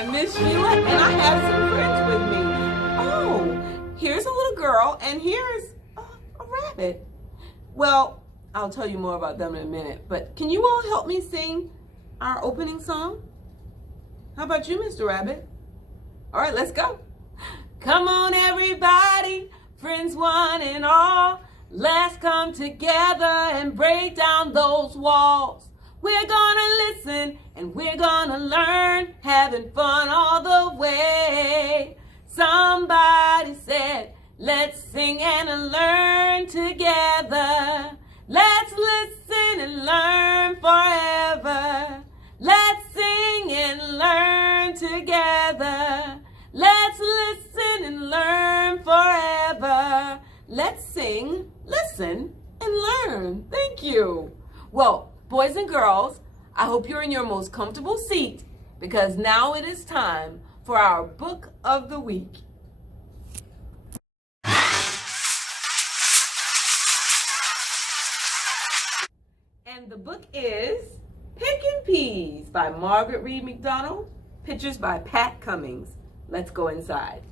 I'm Miss Sheila, and I have some friends with me. Oh, here's a little girl, and here's a rabbit. Well, I'll tell you more about them in a minute, but can you all help me sing our opening song? How about you, Mr. Rabbit? All right, let's go. Come on, everybody, friends one and all. Let's come together and break down those walls. We're gonna listen and we're gonna learn, having fun all the way. Somebody said, let's sing and learn together. Let's listen and learn forever. Let's sing and learn together. Let's listen and learn forever. Let's sing, listen, and learn. Thank you. Well, boys and girls, I hope you're in your most comfortable seat because now it is time for our book of the week. And the book is Pickin by Margaret Reed McDonald, pictures by Pat Cummings. Let's go inside.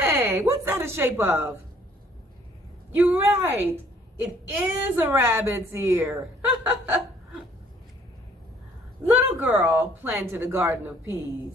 Hey, what's that a shape of? You're right. It is a rabbit's ear. Little girl planted a garden of peas.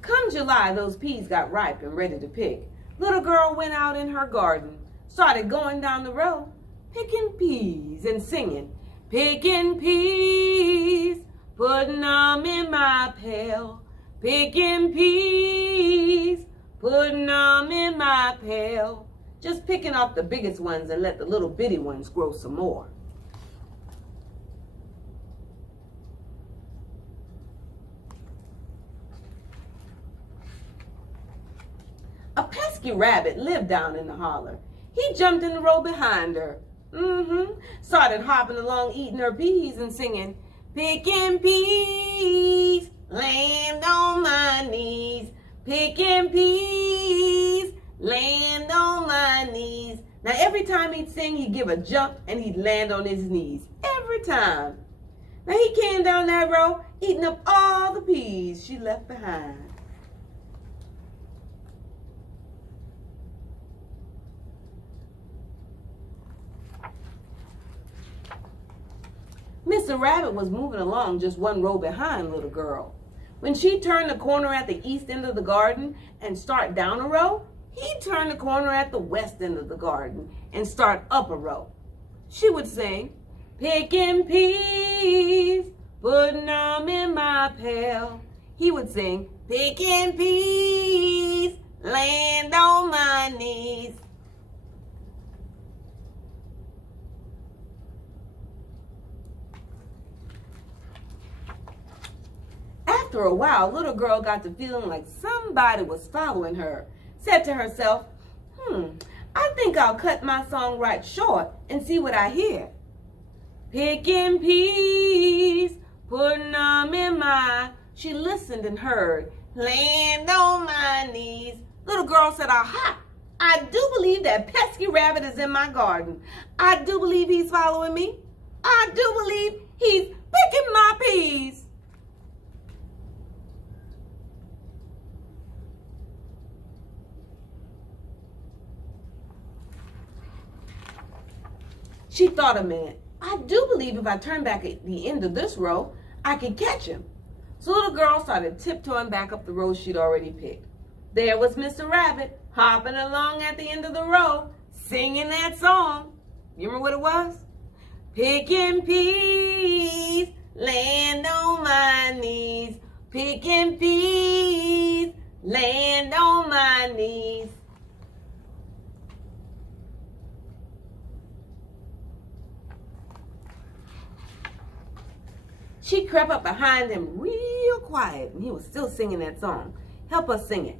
Come July, those peas got ripe and ready to pick. Little girl went out in her garden, started going down the row, picking peas and singing, picking peas, putting them in my pail. Picking peas, putting them in my pail. Just picking off the biggest ones and let the little bitty ones grow some more. A pesky rabbit lived down in the holler. He jumped in the row behind her. Started hopping along, eating her peas and singing, picking peas, land on my knees. Picking peas, land on my knees. Now every time he'd sing, he'd give a jump and he'd land on his knees. Every time. Now he came down that row, eating up all the peas she left behind. Mr. Rabbit was moving along just one row behind little girl. When she turned the corner at the east end of the garden and start down a row, he'd turn the corner at the west end of the garden and start up a row. She would sing, picking peas, putting them in my pail. He would sing, picking peas, land on my knees. After a while, little girl got to feeling like somebody was following her. Said to herself, I think I'll cut my song right short and see what I hear. Picking peas, putting them in my... She listened and heard, land on my knees. Little girl said, aha, I do believe that pesky rabbit is in my garden. I do believe he's following me. I do believe he's picking my peas. She thought a minute. I do believe if I turn back at the end of this row, I can catch him. So little girl started tiptoeing back up the row she'd already picked. There was Mr. Rabbit hopping along at the end of the row, singing that song. You remember what it was? Picking peas, land on my knees. Picking peas, land on my knees. She crept up behind him real quiet, and he was still singing that song. Help us sing it.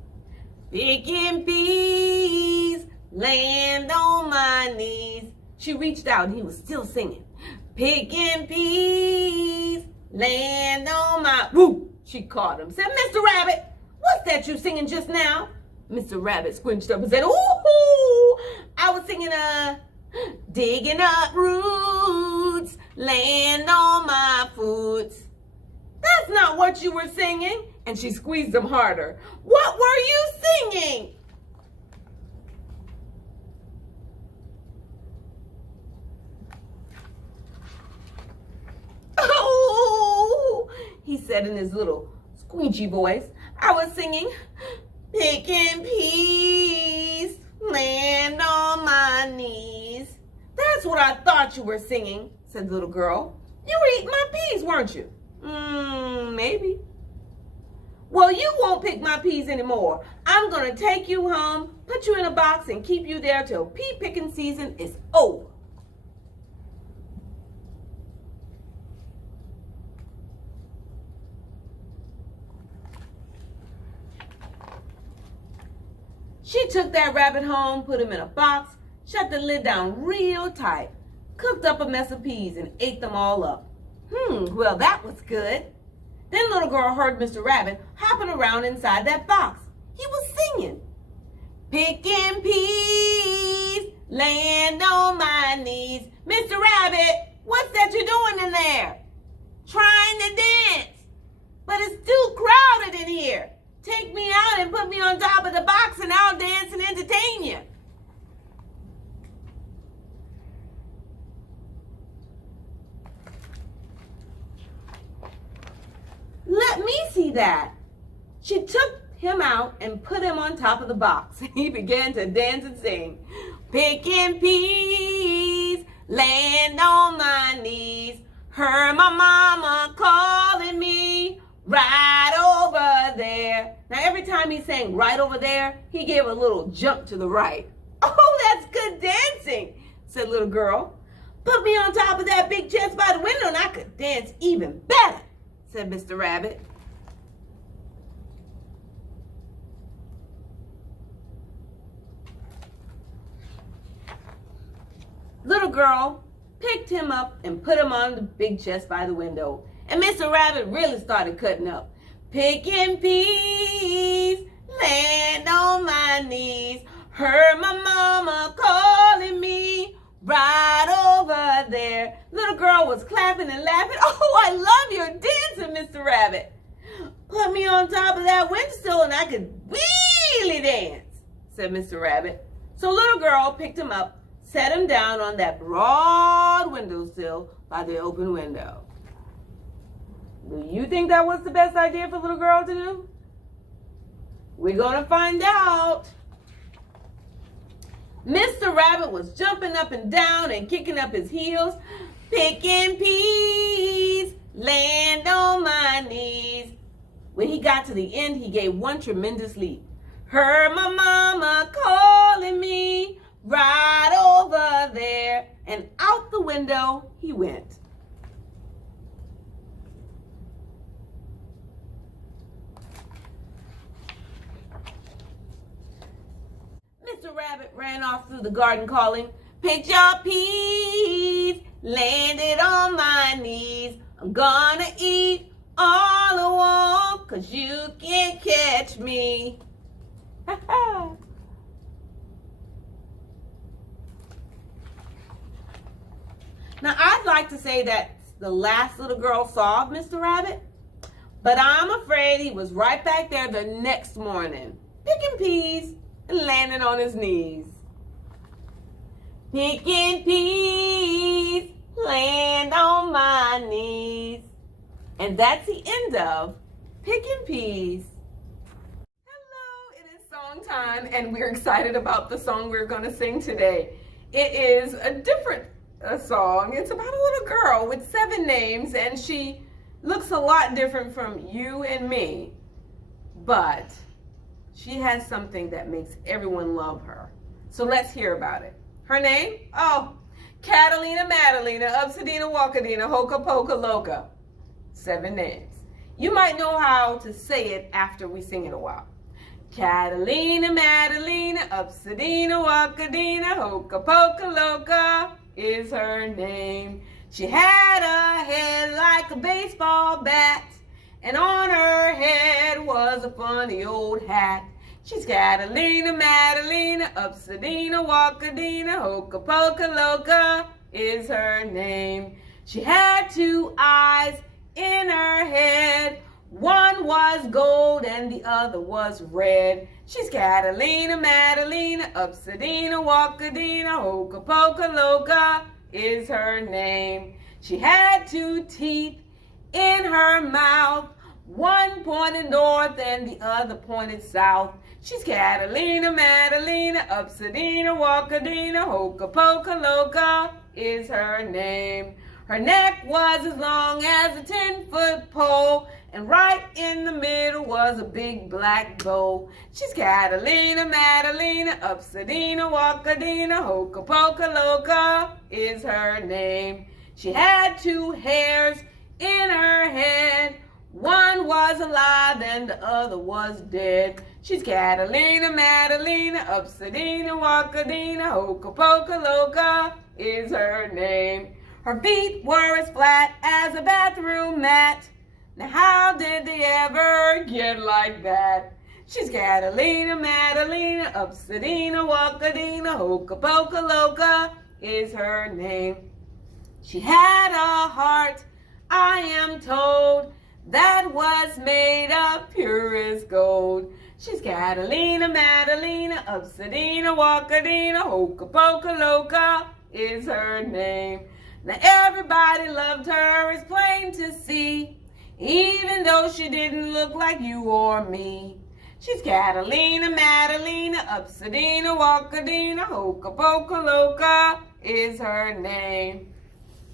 Picking peas, land on my knees. She reached out, and he was still singing. Picking peas, land on my... Woo! She caught him. Said, Mr. Rabbit, what's that you singing just now? Mr. Rabbit squinched up and said, ooh, I was singing digging up roots, land on my foots. That's not what you were singing. And she squeezed him harder. What were you singing? Oh, he said in his little squeegee voice. I was singing, picking peas, land on my knees. That's what I thought you were singing, said the little girl. You were eating my peas, weren't you? Maybe. Well, you won't pick my peas anymore. I'm going to take you home, put you in a box, and keep you there till pea picking season is over. She took that rabbit home, put him in a box, shut the lid down real tight, cooked up a mess of peas, and ate them all up. Well, that was good. Then little girl heard Mr. Rabbit hopping around inside that box. He was singing, picking peas, land on my knees. Mr. Rabbit, what's that you're doing in there? Trying to dance, but it's too crowded in here. Take me out and put me on top of the box and I'll dance and entertain you. Let me see that. She took him out and put him on top of the box. He began to dance and sing. Picking peas, land on my knees. Heard my mama calling me right over there. Now every time he sang right over there, he gave a little jump to the right. Oh, that's good dancing, said little girl. Put me on top of that big chest by the window and I could dance even better, said Mr. Rabbit. Little girl picked him up and put him on the big chest by the window. And Mr. Rabbit really started cutting up. Picking peas, land on my knees. Heard my mama calling me right over there. Little girl was clapping and laughing. Oh, I love your dancing, Mr. Rabbit. Put me on top of that windowsill and I could really dance, said Mr. Rabbit. So little girl picked him up, set him down on that broad windowsill by the open window. Do you think that was the best idea for little girl to do? We're going to find out. Mr. Rabbit was jumping up and down and kicking up his heels. Picking peas, land on my knees. When he got to the end, he gave one tremendous leap. Heard my mama calling me right over there. And out the window he went. Mr. Rabbit ran off through the garden calling, pick your peas, landed on my knees. I'm gonna eat all I want, 'cause you can't catch me. Now I'd like to say that's the last little girl saw of Mr. Rabbit, but I'm afraid he was right back there the next morning, picking peas and landing on his knees. Picking peas, land on my knees. And that's the end of Picking Peas. Hello, it is song time, and we're excited about the song we're going to sing today. It is a different song. It's about a little girl with 7 names, and she looks a lot different from you and me, but she has something that makes everyone love her. So let's hear about it. Her name? Oh, Catalina, Madalena, Upsadina, Walkadina, Hoka Poka Loca. 7 names. You might know how to say it after we sing it a while. Catalina, Madalena, Upsadina, Walkadina, Hoka Poka Loca is her name. She had a head like a baseball bat, and on her head was a funny old hat. She's Catalina, Madalena, Upsadina, Walkadina, Hoka Poka Loca is her name. She had 2 eyes in her head. One was gold and the other was red. She's Catalina, Madalena, Upsadina, Walkadina, Hoka Poka Loca is her name. She had 2 teeth in her mouth. One pointed north and the other pointed south. She's Catalina, Madalena, Upsadina, Walkadina, Hoka Poka Loca is her name. Her neck was as long as a 10-foot pole, and right in the middle was a big black bow. She's Catalina, Madalena, Upsadina, Walkadina, Hoka Poka Loca is her name. She had 2 hairs in her head. One was alive and the other was dead. She's Catalina, Madalena, Upsadina, Walkadina, Hoka Poka Loca is her name. Her feet were as flat as a bathroom mat. Now how did they ever get like that? She's Catalina, Madalena, Upsadina, Walkadina, Hoka Poka Loca is her name. She had a heart, I am told, that was made of purest gold. She's Catalina, Madalena, Upsadina, Walkadina, Hoka Poka Loca is her name. Now everybody loved her, it's plain to see, even though she didn't look like you or me. She's Catalina, Madalena, Upsadina, Walkadina, Hoka Poka Loca is her name.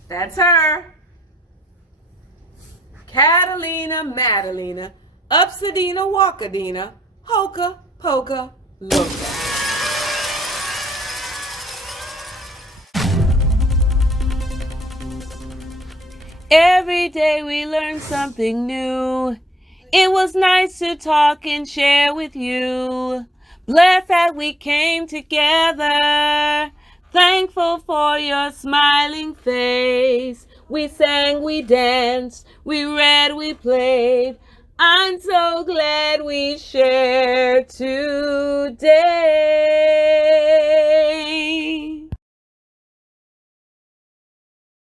That's her. Catalina, Madalena, Upsadina, Walkadina, Hoka Poka Loca. Every day we learn something new. It was nice to talk and share with you. Blessed that we came together. Thankful for your smiling face. We sang, we danced, we read, we played. I'm so glad we shared today.